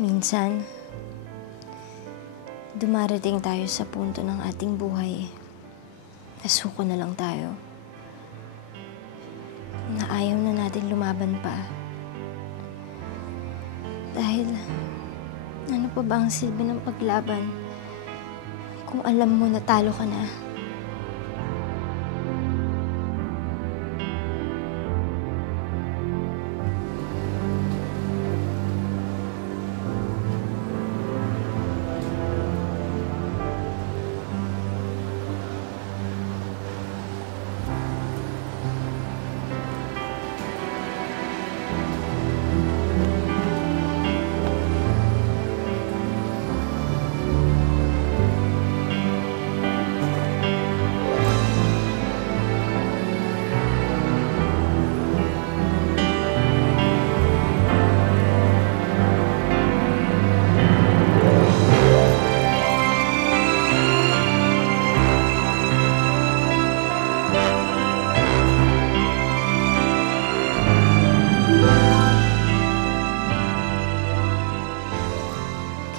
Minsan, dumarating tayo sa punto ng ating buhay na suko na lang tayo. Na ayaw na natin lumaban pa. Dahil, ano pa ba ang silbi ng paglaban kung alam mo na talo ka na?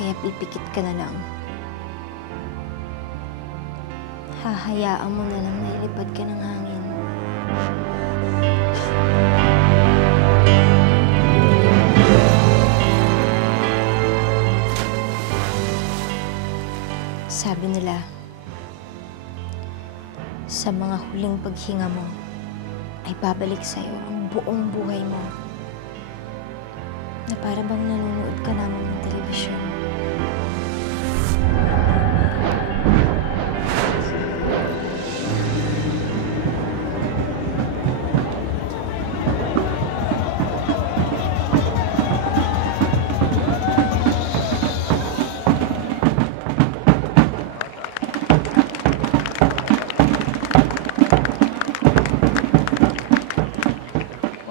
Kaya pipikit ka na lang. Hahayaan mo na lang na ilipad ka ng hangin. Sabi nila, sa mga huling paghinga mo, ay babalik sa'yo ang buong buhay mo. Na para bang nanonood ka naman ng telebisyon.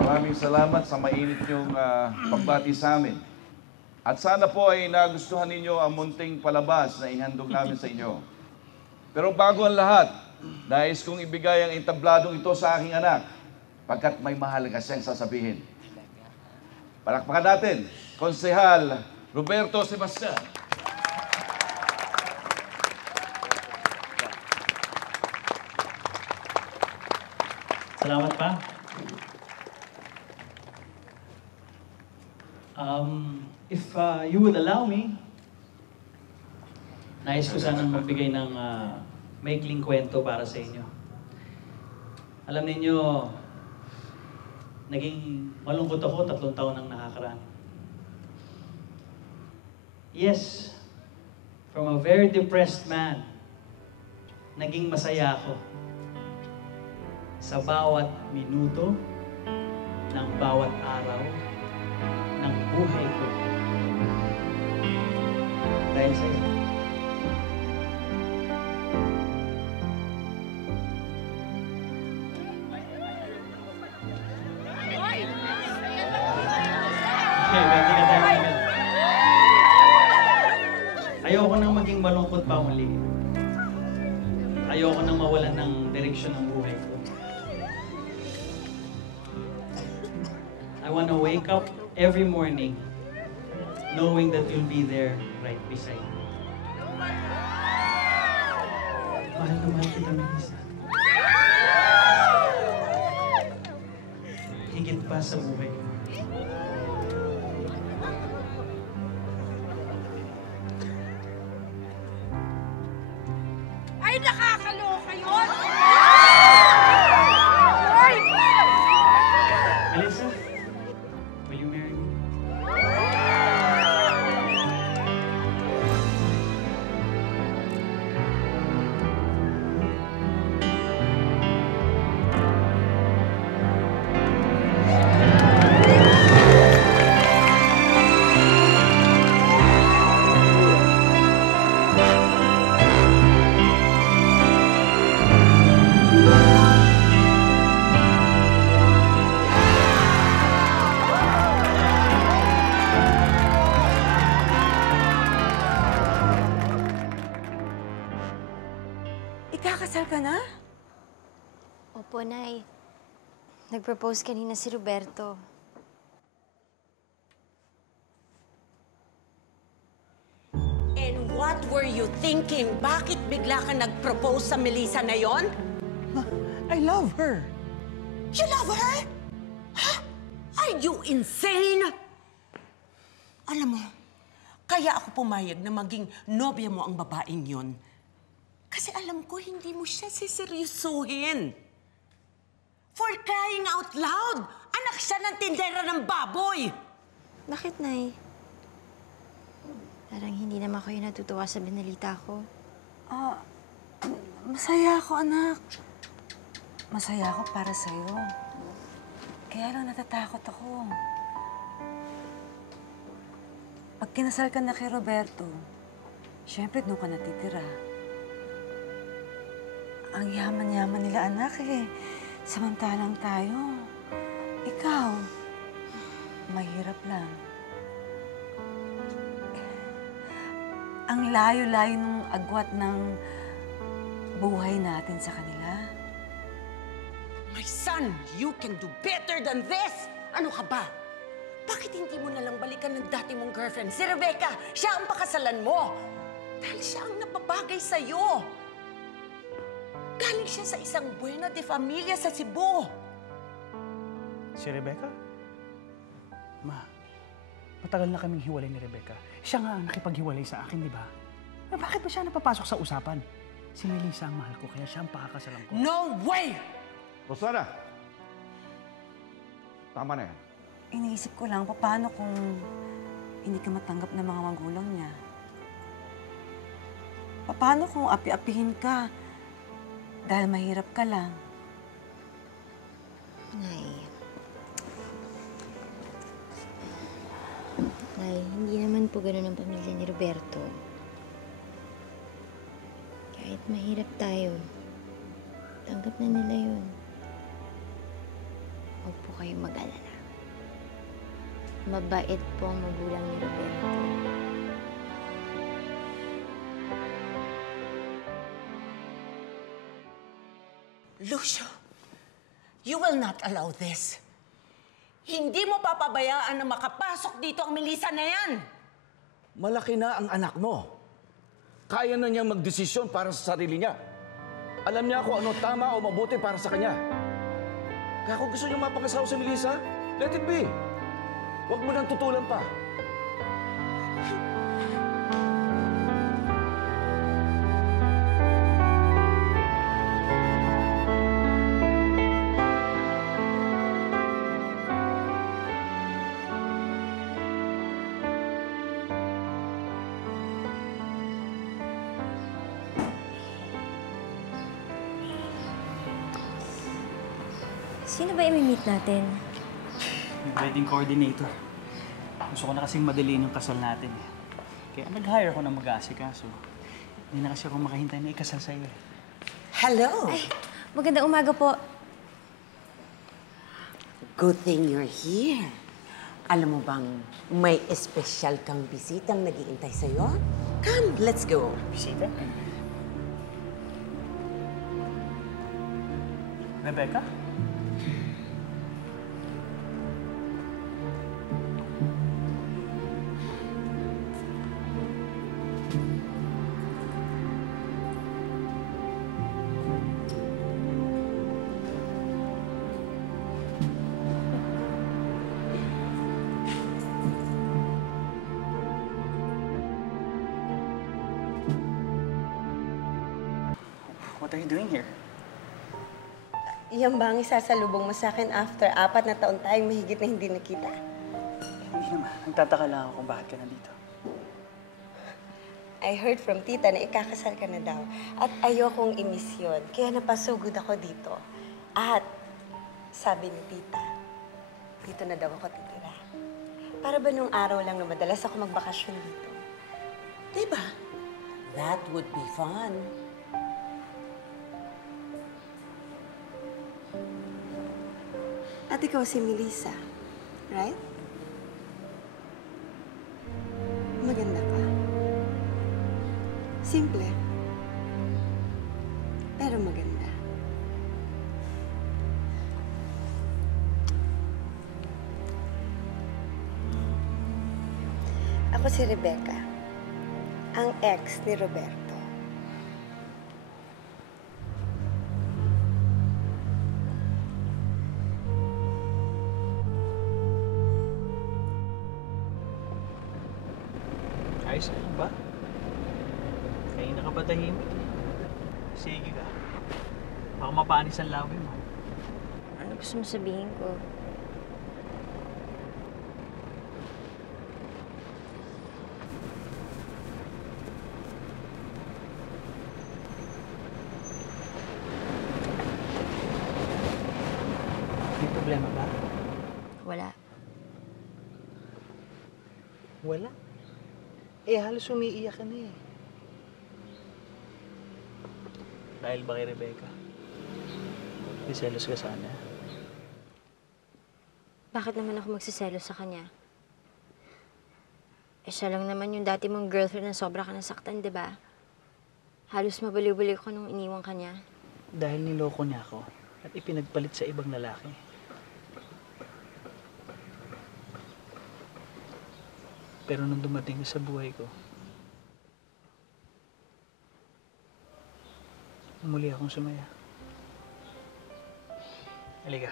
Maraming salamat sa mainit niyong pagbati sa amin. At sana po ay nagustuhan ninyo ang munting palabas na ihandog namin sa inyo. Pero bago ang lahat, nais kong ibigay ang entabladong ito sa aking anak, pagkat may mahalaga siyang sasabihin. Palakpakan natin, Konsehal Roberto Sebastian. Salamat pa. If you would allow me, nais ko sanang magbigay ng maikling kwento para sa inyo. Alam ninyo, naging malungkot ako 3 taon nang nakakaraan. Yes, from a very depressed man, naging masaya ako sa bawat minuto ng bawat araw ng buhay ko. Dahil sa iyo. Okay, pwede ka tayo agad. Ayoko nang maging malungkot pa muli. Ayoko nang mawalan ng direksyon ng buhay ko. I want to wake up every morning knowing that you'll be there right beside me. Mahal na mahal kita, Melissa. Higit pa sa buhay ko. Ay, nakakaloka yun! Melissa, will you marry me? Ikakasal ka na? Opo, Nay. Nag-propose kanina si Roberto. What were you thinking? Bakit bigla ka nag-propose sa Melissa na yon? Ma, I love her. You love her? Huh? Are you insane? Alam mo, kaya ako pumayag na maging nobya mo ang babaeng yon. Kasi alam ko, hindi mo siya siseryosuhin. For crying out loud! Anak siya ng tindera ng baboy! Bakit, Nay? Parang hindi naman kayo natutuwa sa binalita ko. Masaya ako, anak. Masaya ako para sa'yo. Kaya lang natatakot ako. Pag kinasal ka na kay Roberto, syempre doon ka natitira. Ang yaman-yaman nila, anak, eh. Samantalang tayo, ikaw, mahirap lang. Ang layo-layo ng agwat ng buhay natin sa kanila. My son, you can do better than this! Ano ka ba? Bakit hindi mo nalang balikan ng dati mong girlfriend, si Rebecca? Siya ang pakasalan mo! Dahil siya ang napabagay sa'yo! Galing siya sa isang buena de familia sa Cebu! Si Rebecca? Ma, matagal na kaming hiwalay ni Rebecca. Siya nga ang nakipaghiwalay sa akin, di ba? Bakit ba siya napapasok sa usapan? Si Melissa ang mahal ko, kaya siya ang pakakasalan ko. No way! Rosana! Tama na yan. Iniisip ko lang, paano kung hindi ka matanggap ng mga magulang niya? Paano kung api-apihin ka dahil mahirap ka lang? Nay, hindi naman po ganun ang pamilya ni Roberto. Kahit mahirap tayo, tanggap na nila yun. Huwag po kayong mag-alala. Mabait po ang magulang ni Roberto. Lucio, you will not allow this. Hindi mo papabayaan na makapasok dito ang Melissa na yan. Malaki na ang anak mo. Kaya na niyang magdesisyon para sa sarili niya. Alam niya kung ano tama o mabuti para sa kanya. Kaya kung gusto niyo mapakasawa sa Melissa, let it be. Huwag mo nang tutulan pa. Sino ba i-meet natin? Yung wedding coordinator. Gusto ko na kasing madaliin yung kasal natin. Kaya nag-hire ako ng mag-aasikaso. Hindi na kasi ako makahintay na ikasal sa'yo. Hello. Ay, magandang umaga po. Good thing you're here. Alam mo bang may espesyal kang bisitang nag-iintay sa'yo? Come, let's go. Bisita? Rebecca? What are you doing here? Yan ba ang isasalubong mo sa akin after 4 na taon tayong mahigit na hindi nakita? Hindi naman. Nagtataka lang ako kung bakit ka nandito. I heard from tita na ikakasal ka na daw. At ayokong i-miss yun. Kaya napasugod ako dito. At sabi ni tita, dito na daw ako titira. Para ba nung araw lang na madalas ako magbakasyon dito? Diba? That would be fun. At ikaw si Melissa, right? Maganda ka. Simple. Pero maganda. Ako si Rebecca. ang ex ni Roberto. Ayos ka lang ba? Kanina ka ba tahimik? Sige ka. Baka mapaanis ang lawi mo. Ano gusto mo sabihin ko? May problema ba? Wala. Wala. Halos umiiyak ka na eh. Dahil ba kay Rebecca? Selos ka sana. Bakit naman ako magsiselos sa kanya? Siya lang naman yung dati mong girlfriend na sobra ka nasaktan, di ba? Halos mabaliw-baliw ko nung iniwan ka niya. Dahil niloko niya ako at ipinagpalit sa ibang lalaki. Pero nung dumating ka sa buhay ko, muli akong sumaya. Halika,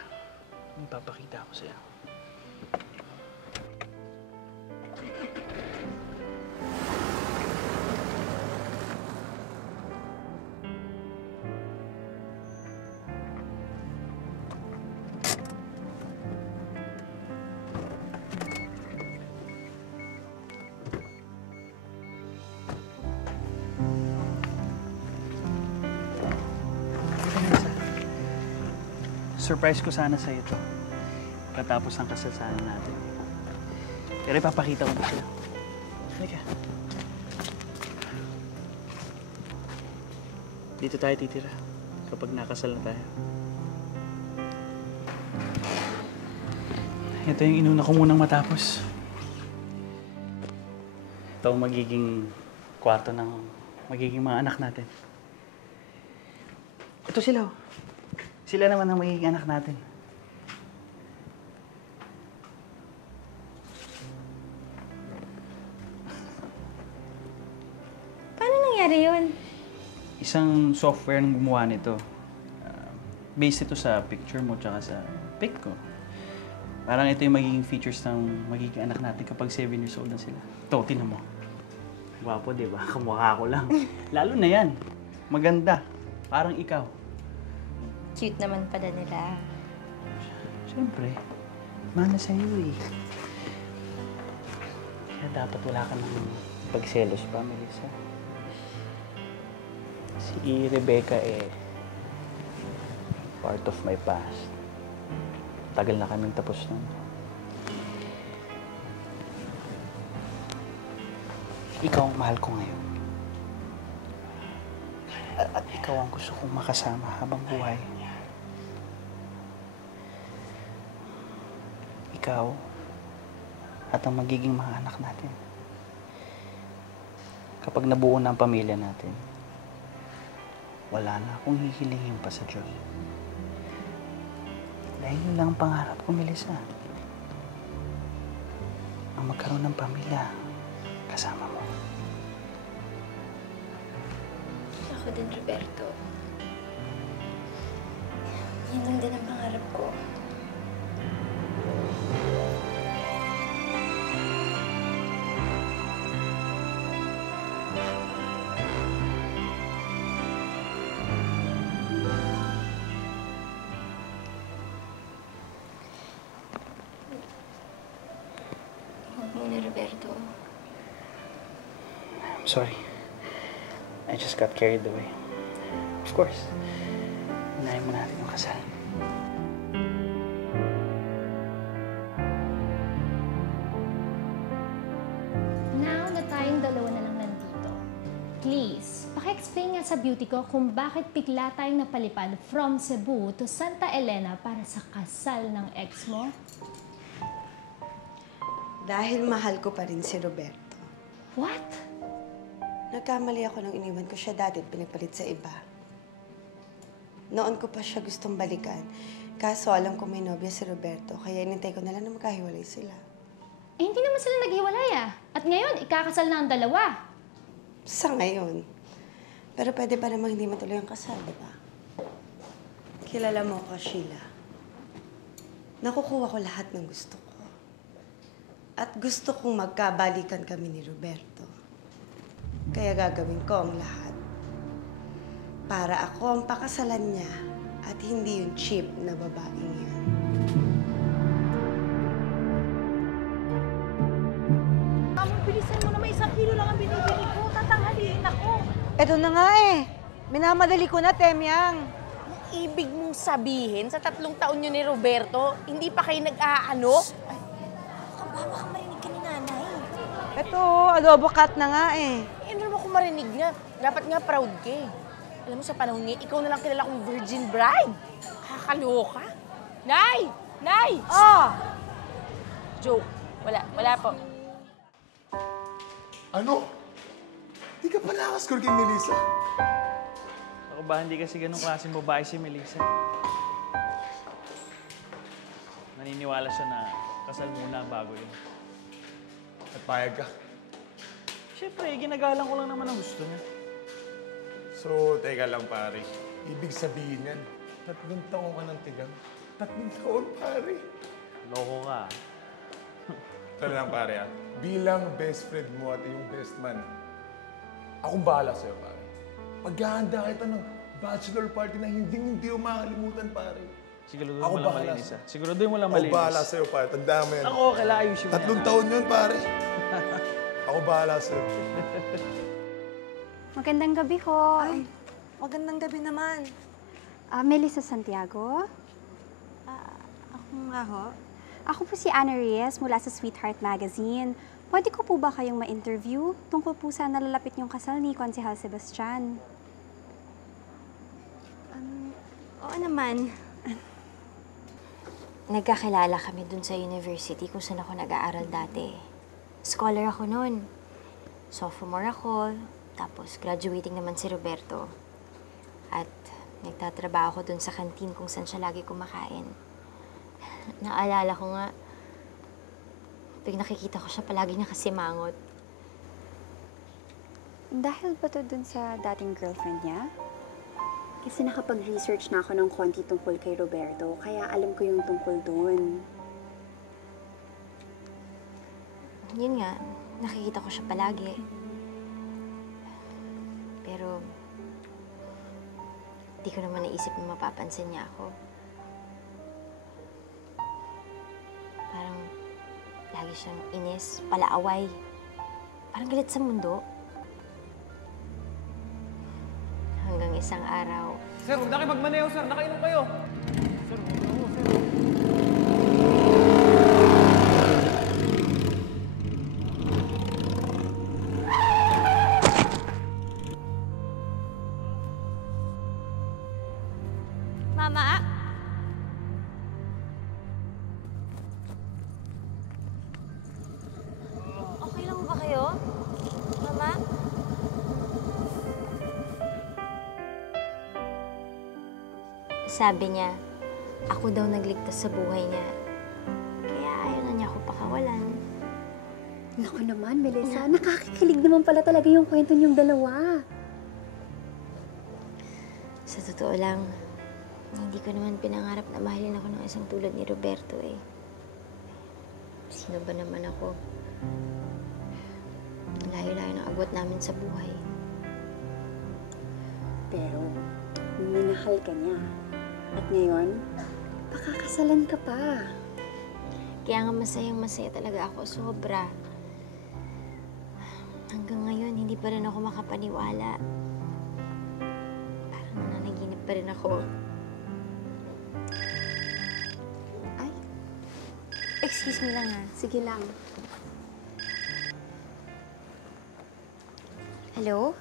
may papakita ako sa'yo. Surprise ko sana sa ito. Katapos ang kasasanan natin. Pero ipapakita ko na sila. Halika. Dito tayo titira kapag nakasal na tayo. Ito yung inuna ko munang matapos. Ito ang magiging kwarto ng magiging mga anak natin. Ito sila. Sila naman ang magiging anak natin. Paano nangyari yun? Isang software ang gumawa nito. Based ito sa picture mo tsaka sa pic ko. Parang ito yung magiging features ng magiging anak natin kapag 7 years old na sila. Ito, tinan mo. Gwapo, di ba? Kamukha ko lang. Lalo na yan. Maganda. Parang ikaw. Cute naman pala nila. Siyempre, mana sa'yo eh. Kaya dapat wala ka nang pagselos pa, Melissa. Si Rebecca part of my past. Tagal na kaming tapos nun. Ikaw ang mahal ko ngayon. At ikaw ang gusto kong makasama habang buhay. Ikaw at ang magiging mga anak natin. Kapag nabuo na ang pamilya natin, wala na akong hihilingin pa sa Diyos. Dahil yun lang ang pangarap ko, Melissa. Ang magkaroon ng pamilya kasama mo. Ako din, Roberto. Yan lang din ang pangarap ko. Huwag muna, Roberto. I'm sorry. I just got carried away. Of course. Unahin mo natin yung kasal. Now na tayong dalawa na lang nandito, please, paki-explain nga sa beauty ko kung bakit bigla tayong napalipad from Cebu to Santa Elena para sa kasal ng ex mo. Dahil mahal ko pa rin si Roberto. What? Nagkamali ako nung iniwan ko siya dati at pinagpalit sa iba. Noon ko pa siya gustong balikan. Kaso alam ko may nobya si Roberto, kaya inintay ko na lang na magkahiwalay sila. Eh, hindi naman sila naghiwalay ah. At ngayon, ikakasal na ang dalawa. Sa ngayon. Pero pwede pa namang hindi matuloy ang kasal, di ba? Kilala mo ko, Sheila. Nakukuha ko lahat ng gusto ko. At gusto kong magkabalikan kami ni Roberto. Kaya gagawin ko ang lahat. Para ako ang pakasalan niya at hindi yung cheap na babaeng yan. Bilisan mo na, may 1 kilo lang ang binibili ko. Tatanghaliin ako. Eto na nga eh. Minamadali ko na, Temyang. Ibig mong sabihin, sa 3 taon nyo ni Roberto, hindi pa kayo nag-aano? Baka marinig ka ni nanay. Eto, adobo cut na nga eh. Ano naman kung marinig nga? Dapat nga proud ka eh. Alam mo, sa panahon ngayon, ikaw na lang kilala kong virgin bride. Kakaloka. Nay! Nay! Oh! Joke. Wala po. Ano? Di ka pala nakaskor kay Melissa. Ako ba, hindi kasi ganun klaseng babae si Melissa. Naniniwala siya na kasal muna bago yun. At payag ka. Siyempre, ginagalang ko lang naman ang gusto niya. So, teka lang pare. Ibig sabihin yan, 3 taon ka ng tigang. 3 taon, pare. Loko ka. Ito lang pare ah. Bilang best friend mo at yung best man, akong bahala sa'yo pare. Paghahanda kita ng bachelor party na hindi mo makakalimutan pare. Siguraduhin Ako mo lang bahala malinis, sa'yo. ah. Siguraduhin mo lang Ako malinis. bahala sa'yo pare. Tandaan mo yan. Ako, kailangan ayusin mo 3 taon yun pare. Ako bahala sa'yo. Magandang gabi ho. Ay, magandang gabi naman. Melissa Santiago. Ako nga ho. Ako po si Ana Reyes mula sa Sweetheart Magazine. Pwede ko po ba kayong ma-interview tungkol po sa nalalapit niyong kasal ni Konsehal Sebastian? Oo naman. Nagkakilala kami dun sa university kung saan ako nag-aaral dati. Scholar ako noon. Sophomore ako, tapos graduating naman si Roberto. At nagtatrabaho ako dun sa kantin kung saan siya lagi kumakain. Naalala ko nga, pag nakikita ko siya, palagi niya kasimangot. Dahil ba to dun sa dating girlfriend niya? Kasi nakapag-research na ako ng konti tungkol kay Roberto, kaya alam ko yung tungkol dun. Yun nga, nakikita ko siya palagi. Pero, di ko naman naisip na mapapansin niya ako. Parang, lagi siyang inis, palaaway. Parang galit sa mundo. Hanggang isang araw. Sir, huwag na kayo magmaneho, sir. Nakainom kayo. Sir, Mama? Okay lang ba kayo? Mama? Sabi niya, ako daw nagligtas sa buhay niya. Kaya ayaw na niya ako pakawalan. Naku naman, Melissa, nakakakilig naman pala talaga yung kwento niyong dalawa. Sa totoo lang, hindi ko naman pinangarap na mahalin ako ng isang tulad ni Roberto eh. Sino ba naman ako? Layo-layo ng abot namin sa buhay. Pero, minahal ka niya. At ngayon, pakakasalan ka pa. Kaya nga masayang-masaya talaga ako, sobra. Hanggang ngayon, hindi pa rin ako makapaniwala. Parang nanaginip pa rin ako. Ay, excuse me lang ha. Sige lang. Hello?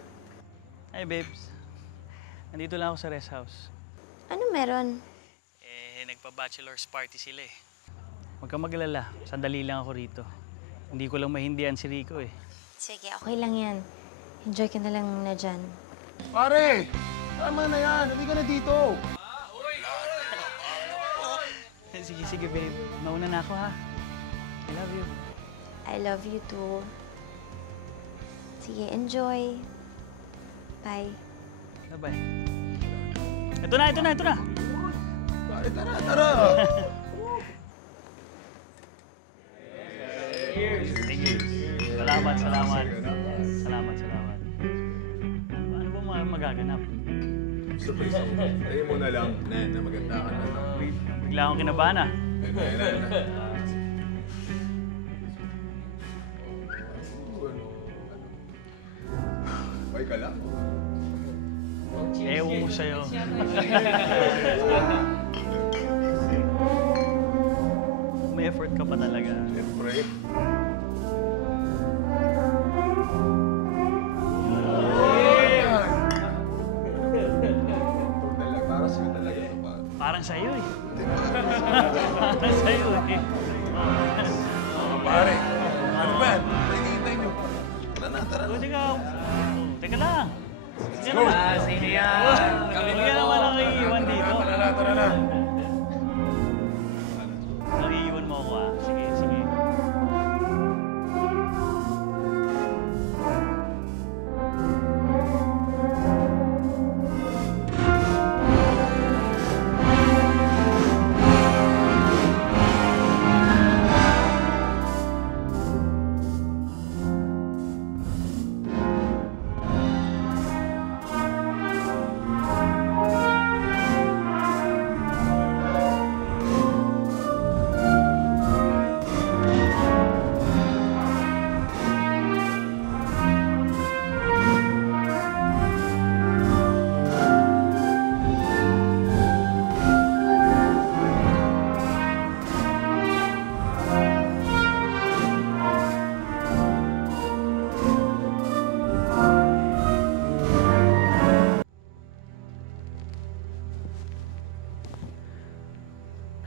Hi, babes. Nandito lang ako sa rest house. Ano meron? Nagpa-bachelor's party sila eh. Huwag kang maglala. Sandali lang ako rito. Hindi ko lang mahindihan si Rico eh. Sige, okay lang yan. Enjoy ka na lang muna dyan. Pare! Tama na yan. Hindi ka na dito. Sige, babe. Mauna na ako, ha? I love you. I love you too. Sige, enjoy. Bye. Bye-bye. Ito na, ito na, ito na. Pare, tara, tara! Thank you. Salamat, salamat. Salamat, salamat. Ano ba magaganap? Surprise ako. Tayo mo na lang na maganda ka na. Bigla akong kinabahan ah. Okay ka lang? Ewan ko sa'yo. May effort ka pa talaga. Siyempre. Para sa'yo talaga ito, pare. Parang sa'yo eh. Parang sa'yo eh. Pare, ano ba yan? Nakikita nyo. Tara na, tara na. Teka lang. Let's go! Sige yan. Hindi naman ako iiwan dito. Tara na, tara na. Naiiwan mo ako ah. Sige, sige.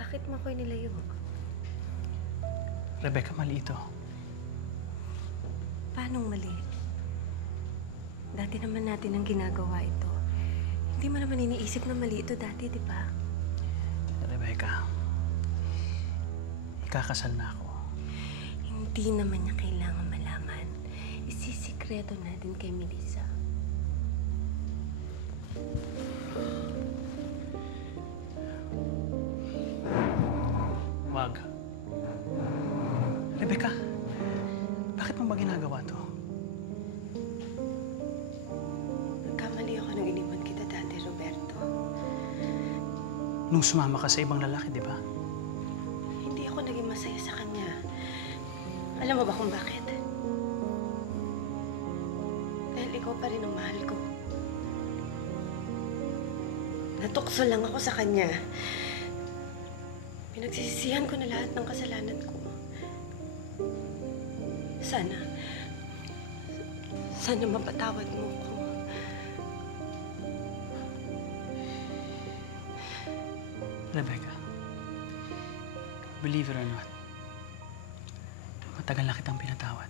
Bakit mo ako'y nilayo? Rebecca, mali ito. Paanong mali? Dati naman natin ang ginagawa ito. Hindi mo naman iniisip na mali ito dati, di ba? Rebecca, ikakasal na ako. Hindi naman niya kailangan malaman. Isisikreto natin kay Melissa. Wag. Rebecca, bakit mo ba ginagawa to? Nagkamali ako nung iniwan kita dati, Roberto. Nung sumama ka sa ibang lalaki, di ba? Hindi ako naging masaya sa kanya. Alam mo ba kung bakit? Dahil ikaw pa rin ang mahal ko. Natukso lang ako sa kanya. Pinagsisisihan ko na lahat ng kasalanan ko. Sana mapatawad mo ko. Rebecca, believe it or not, matagal na kitang pinatawad.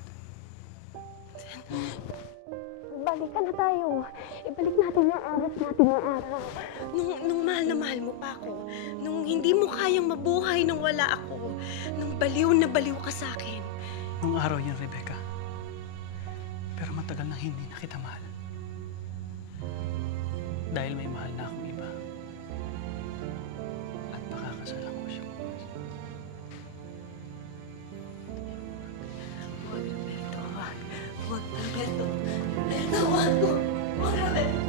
Balik ka na tayo. Ibalik natin yung oras natin yung araw. Nung mahal na mahal mo pa ako. Nung hindi mo kayang mabuhay nung wala ako. Nung baliw na baliw ka sa akin. Nung araw yun, Rebecca. Pero matagal nang hindi na kita mahal. Dahil may mahal na akong iba. At makakasal ako siya. Huwag, Roberto. Huwag, Roberto. Roberto, huwag. Huwag, Roberto.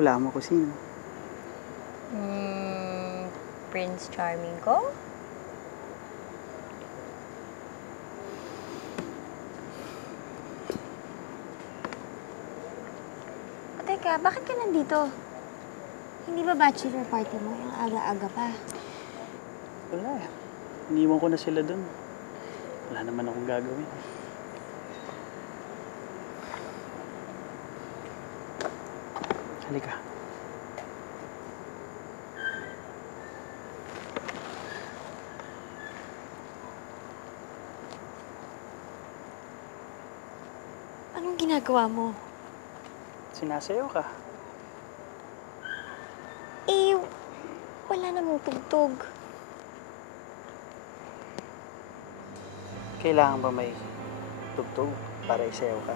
Wala mo ko sino. Prince Charming ko? O teka, bakit ka nandito? Hindi ba bachelor party mo? Yung aga-aga pa. Wala eh. Iniwan ko na sila dun. Wala naman akong gagawin. Halika. Anong ginagawa mo? Sinasayaw ka. Eh, wala namang tugtog. Kailangan ba may tugtog para isayaw ka?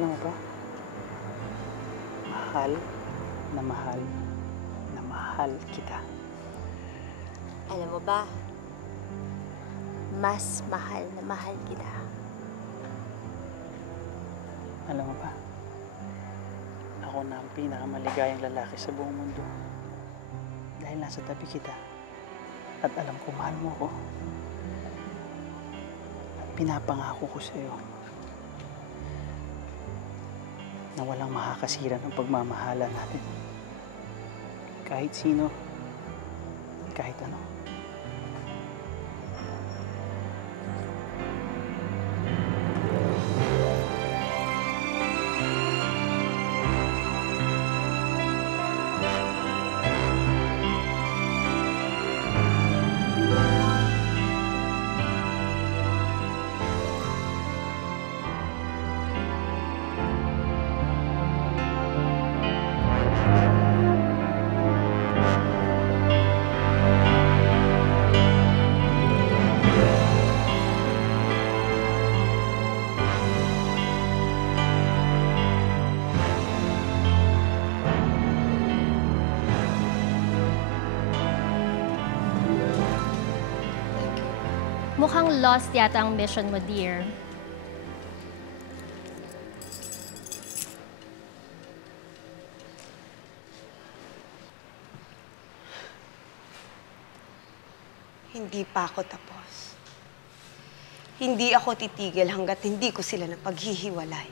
Ano mo ba? Mahal na mahal na mahal kita. Alam mo ba, mas mahal na mahal kita. Alam mo ba? Ako na ang pinakamaligayang lalaki sa buong mundo. Dahil nasa tabi kita. At alam ko mahal mo ako. At pinapangako ko sa iyo na walang makakasira ng pagmamahalan natin. Kahit sino, kahit ano. Mukhang lost yata ang mission mo, dear. Hindi pa ako tapos. Hindi ako titigil hanggat hindi ko sila napaghihiwalay.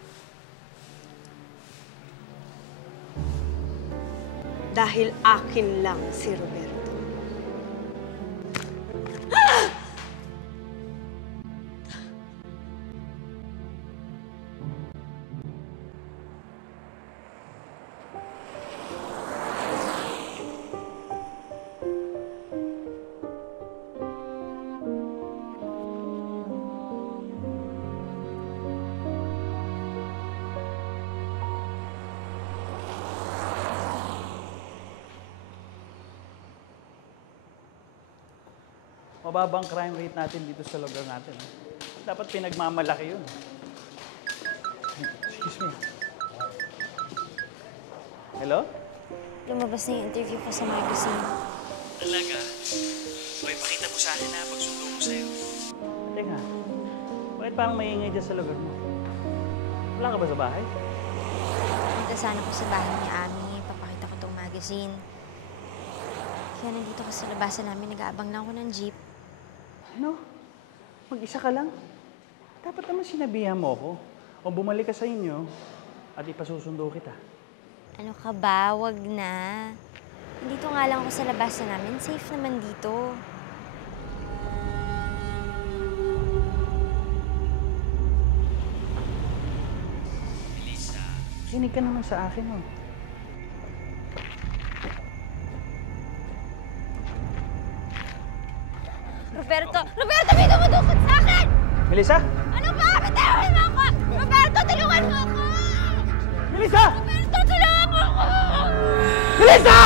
Dahil akin lang si Roberto. Mababa ang crime rate natin dito sa lugar natin. Dapat pinagmamalaki yun. Excuse me. Hello? Lumabas na yung interview ko sa magazine. Talaga? So, ipakita mo sa akin na pagsundo ko sa'yo. Teka, bakit parang maingay dyan sa lugar mo? Wala ka ba sa bahay? Punta sana ko sa bahay ni Ami. Papakita ko tong magazine. Kaya nandito ko sa labasan namin, nag-aabang lang ako ng jeep. Ano? Mag-isa ka lang? Dapat naman sinabihan mo ako. O bumalik ka sa inyo at ipasusundo kita. Ano ka ba? Wag na. Nandito nga lang ako sa labasan namin. Safe naman dito. Melissa. Kinig ka naman sa akin, oh. Roberto! Roberto, may dumudukot sa akin! Melissa! Ano ba? Bitawan mo ako! Roberto, tulungan mo ako! Melissa! Roberto, tulungan mo ako! Melissa!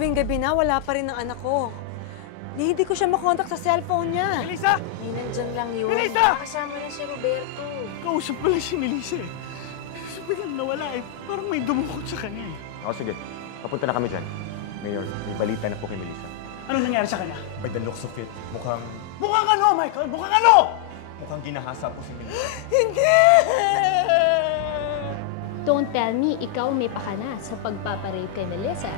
Gabing-gabi na, wala pa rin ang anak ko. Hindi ko siya makontak sa cellphone niya. Melissa! Nandyan lang yun. Melissa! Kasama na si Roberto. Kausap pala si Melissa eh. Biglang nawala eh. Parang may dumukot sa kanya eh. O sige, papunta na kami dyan. Mayor, may balita na po kay Melissa. Anong nangyari sa kanya? By the looks of it, mukhang Mukhang ano, Michael? Mukhang ano? ginahasa po si Melissa. Hindi! Don't tell me ikaw may pakana sa pagpaparape kay Melissa.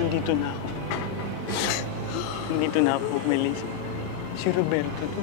Nandito na ako. Nandito na ako, Melissa. Si Roberto to.